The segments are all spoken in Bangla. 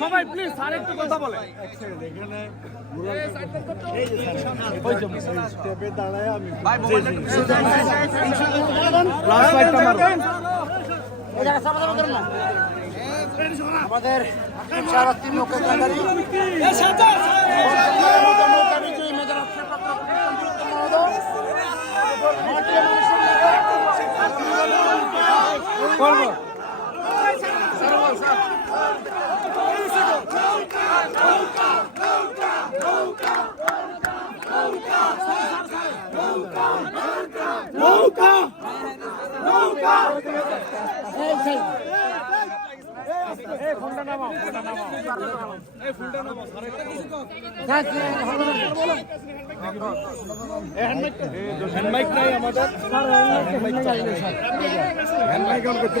সবাই প্লিজ স্যার একটু কথা বলে এখানে স্টেপে দাঁড়ায় আমি কও। হ্যান্ড মাইক নাই আমাদের হ্যান্ড মাইক অন করতে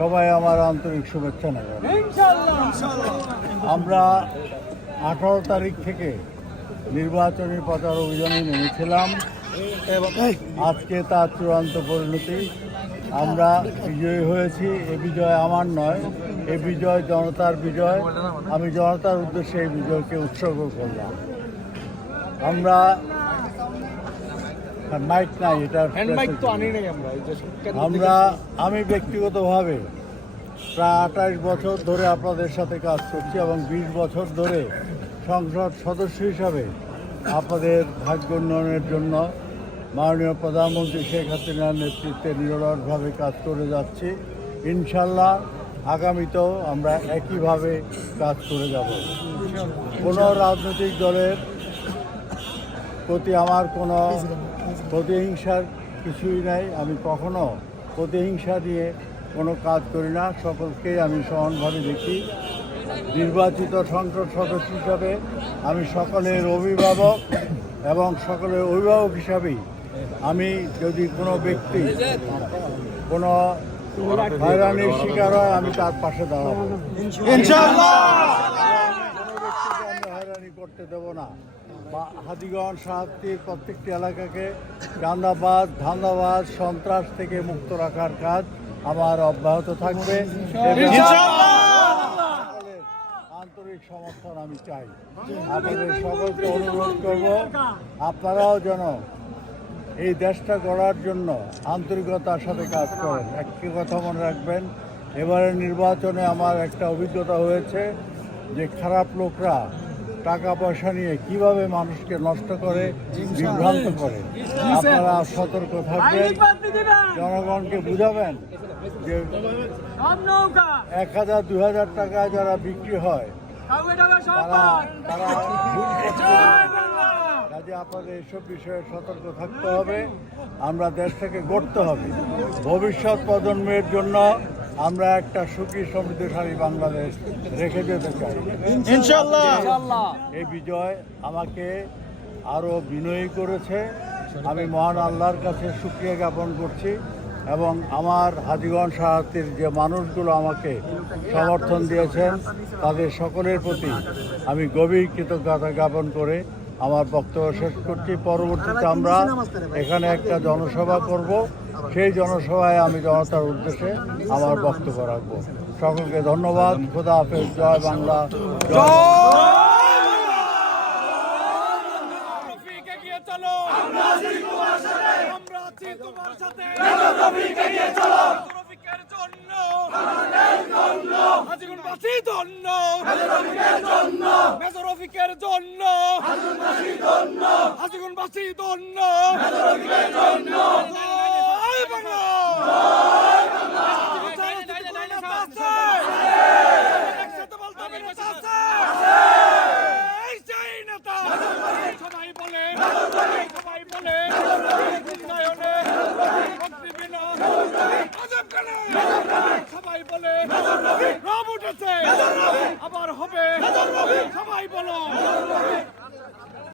সবাই আমার আন্তরিক শুভেচ্ছা নেবেন আমরা আঠারো তারিখ থেকে নির্বাচনী প্রচার অভিযানে নেমেছিলাম আজকে তার চূড়ান্ত পরিণতি। আমরা বিজয়ী হয়েছি এ বিজয় আমার নয় এ বিজয় জনতার বিজয়। আমি জনতার উদ্দেশ্যে এই বিজয়কে উৎসর্গ করলাম। আমরা মাইক নাই এটা তো আনি নাই আমরা আমরা আমি ব্যক্তিগতভাবে প্রায় আঠাশ বছর ধরে আপনাদের সাথে কাজ করছি এবং বিশ বছর ধরে সংসদ সদস্য হিসাবে আপনাদের ভাগ্য উন্নয়নের জন্য মাননীয় প্রধানমন্ত্রী শেখ হাসিনার নেতৃত্বে নিরলসভাবে কাজ করে যাচ্ছি। ইনশাল্লাহ আগামীতেও আমরা একইভাবে কাজ করে যাব। কোনো রাজনৈতিক দলের প্রতি আমার কোনো প্রতিহিংসার কিছুই নাই। আমি কখনো প্রতিহিংসা দিয়ে কোনো কাজ করি না। সকলকেই আমি সমানভাবে দেখি। নির্বাচিত সংসদ সদস্য হিসাবে আমি সকলের অভিভাবক এবং সকলের অভিভাবক হিসাবেই আমি যদি কোনো ব্যক্তি কোনো হয়রানির শিকার হয় আমি তার পাশে দাঁড়াবো। হয়রানি করতে দেব না। বা হাদিগঞ্জ সাহায্যের প্রত্যেকটি এলাকাকে চান্দাবাদ ধান্দাবাদ, সন্ত্রাস থেকে মুক্ত রাখার কাজ আমার অব্যাহত থাকবে। আন্তরিক সমর্থন আমি চাই। আপনাদের সকলকে অনুরোধ করব, আপনারাও যেন এই দেশটা গড়ার জন্য আন্তরিকতার সাথে কাজ করেন। একটি কথা মনে রাখবেন, এবারের নির্বাচনে আমার একটা অভিজ্ঞতা হয়েছে যে খারাপ লোকরা টাকা পয়সা নিয়ে কীভাবে মানুষকে নষ্ট করে বিভ্রান্ত করে? আপনারা সতর্ক থাকবেন। জনগণকে বুঝাবেন যে এক হাজার দু হাজার টাকায় যারা বিক্রি হয় কাজে আপনাদের এসব বিষয়ে সতর্ক থাকতে হবে। আমরা দেশটাকে গড়তে হবে। ভবিষ্যৎ প্রজন্মের জন্য আমরা একটা সুখী সমৃদ্ধশালী বাংলাদেশ রেখে যেতে চাই। এই বিজয় আমাকে আরও বিনয়ী করেছে। আমি মহান আল্লাহর কাছে সুক্রিয়া জ্ঞাপন করছি এবং আমার হাজিগঞ্জ সাহায্যের যে মানুষগুলো আমাকে সমর্থন দিয়েছেন তাদের সকলের প্রতি আমি গভীর কৃতজ্ঞতা জ্ঞাপন করে আমার বক্তব্য শেষ করছি। পরবর্তীতে আমরা এখানে একটা জনসভা করব। সেই জনসভায় আমি জনতার উদ্দেশ্যে আমার বক্তব্য রাখব। সকলকে ধন্যবাদ। খোদা হাফেজ। জয় বাংলা। জন্য জন্য সবাই বলে। রব উঠেছে আবার হবে সবাই বলো